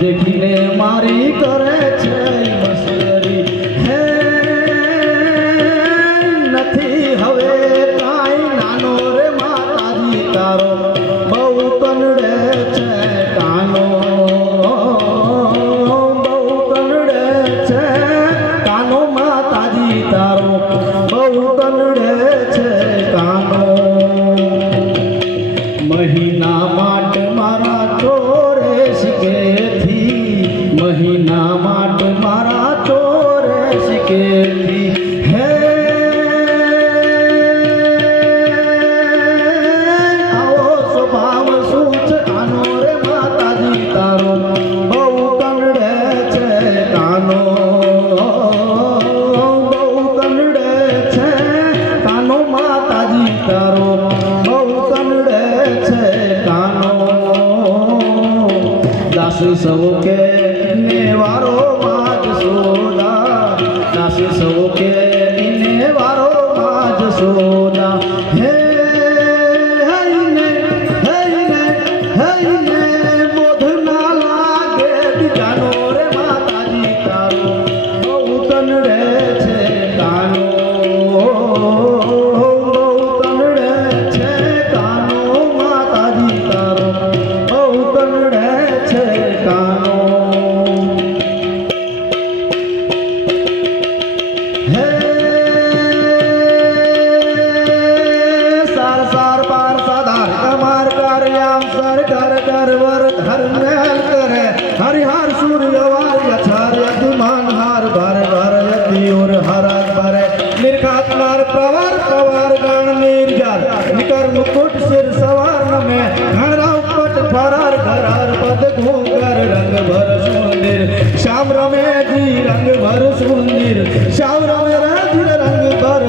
દેખીને મારી કરે છે મસ્કરી હે નથી હવે કાંઈ નાનો રે માતાજી તારો બહુ કનડે છે કાનો બહુ કનડે છે કાનો માતાજી તારો બહુ કનડે છે કાનો મહિના માટે મારા ચોરે શીખેથી મહિના માટે મારા ચોરે શીખેથી હે આવો સ્વભાવ શું છે કાનો રે માતાજી તારો બહુ કનડે છે કાનો બહુ કનડે છે કાનો માતાજી તારો બહુ કનડે છે કાનો દાસ સૌ કે નેવારો માજ સોદા દાસ સૌ કે નેવારો માજ સોદા હે હૈને બોધ ના લાગે બીજાનો રે માતાજી તારો બહુ કનડે છે કાનો हरिहर सूर्य यमान हार भर भर और हरक भरे निर्घात मार प्रवर प्रवर गण निर्जर निकर मुकुट सिर सवार में घराव पट फरार घरार पद घूंगर रंग भर सुंदर श्याम रमे जी रंग भर सुंदर श्याम रमे जी रंग भर